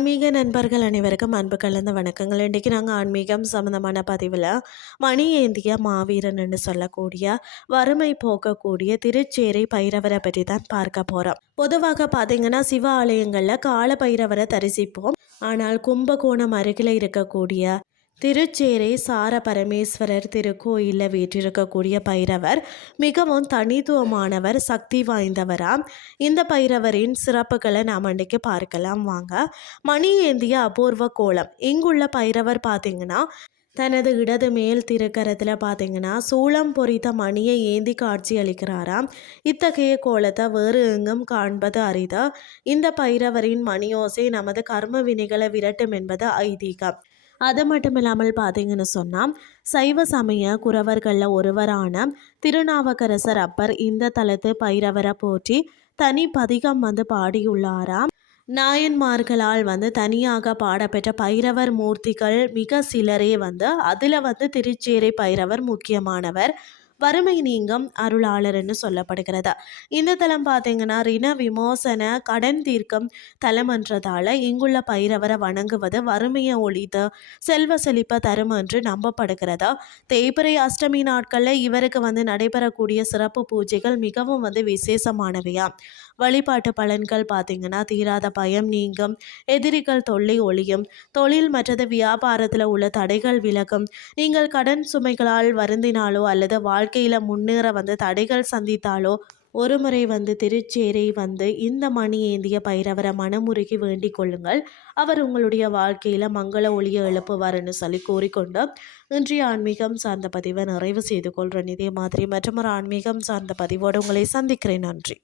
ஆன்மீக நண்பர்கள் அனைவருக்கும் அன்பு கலந்த வணக்கங்கள். இன்றைக்கி நாங்கள் ஆன்மீகம் சம்மந்தமான பதிவில் மணி ஏந்திய மாவீரன் சொல்லக்கூடிய வறுமை போக்கக்கூடிய திருச்சேரை பைரவரை பற்றி தான் பார்க்க போகிறோம். பொதுவாக பார்த்தீங்கன்னா சிவ ஆலயங்களில் கால பைரவரை தரிசிப்போம். ஆனால் கும்பகோணம் அருகில் இருக்கக்கூடிய திருச்சேரை சார பரமேஸ்வரர் திருக்கோயிலில் வீற்றிருக்கக்கூடிய பைரவர் மிகவும் தனித்துவமானவர், சக்தி வாய்ந்தவராம். இந்த பைரவரின் சிறப்புகளை நாம் அன்றைக்கு பார்க்கலாம் வாங்க. மணி ஏந்திய அபூர்வ கோலம். இங்குள்ள பைரவர் பார்த்தீங்கன்னா தனது இடது மேல் திருக்கரத்தில் பார்த்தீங்கன்னா சூளம் பொறித்த மணியை ஏந்தி காட்சி அளிக்கிறாராம். இத்தகைய கோலத்தை வேறு எங்கும் காண்பது அரிது. இந்த பைரவரின் மணியோசை நமது கர்ம வினைகளை விரட்டும் என்பது ஐதீகம். அது மட்டும் இல்லாமல் பார்த்தீங்கன்னு சொன்னால் சைவ சமய குறவர்களில் ஒருவரான திருநாவுக்கரசர் அப்பர் இந்த தலத்து பைரவரை போற்றி தனி பதிகம் பாடியுள்ளாராம். நாயன்மார்களால் தனியாக பாடப்பெற்ற பைரவர் மூர்த்திகள் மிக சிலரே அதில் திருச்சேரை பைரவர் முக்கியமானவர். வறுமை நீங்கும் அருளாளர்னு சொல்லப்படுகிறது. இந்த தலம் பார்த்தீங்கன்னா ரிண விமோசன கடன் தீர்க்கும் தலமன்றதால இங்குள்ள பைரவரை வணங்குவது வறுமையை ஒழித்து செல்வ செழிப்பை தரும் என்று நம்பப்படுகிறது. தேய்பிறை அஷ்டமி நாட்களில் இவருக்கு நடைபெறக்கூடிய சிறப்பு பூஜைகள் மிகவும் விசேஷமானவையா. வழிபாட்டு பலன்கள் பார்த்தீங்கன்னா தீராத பயம் நீங்கும், எதிரிகள் தொல்லை ஒழியும், தொழில் மற்றது வியாபாரத்தில் உள்ள தடைகள் விலகும், நீங்கள் கடன் சுமைகளால் வருந்தினாலோ அல்லது வாழ்க்கையில் முன்னேற தடைகள் சந்தித்தாலோ ஒரு முறை திருச்சேரை இந்த மணி ஏந்திய பைரவரை மனமுருகி வேண்டிக் கொள்ளுங்கள். அவர் உங்களுடைய வாழ்க்கையில் மங்கள ஒளியை எழுப்புவார்னு சொல்லி கூறிக்கொண்டு இன்றைய ஆன்மீகம் சார்ந்த பதிவை நிறைவு செய்து கொள்கிறேன். இதே மாதிரி மற்றொரு ஆன்மீகம் சார்ந்த பதிவோடு உங்களை சந்திக்கிறேன். நன்றி.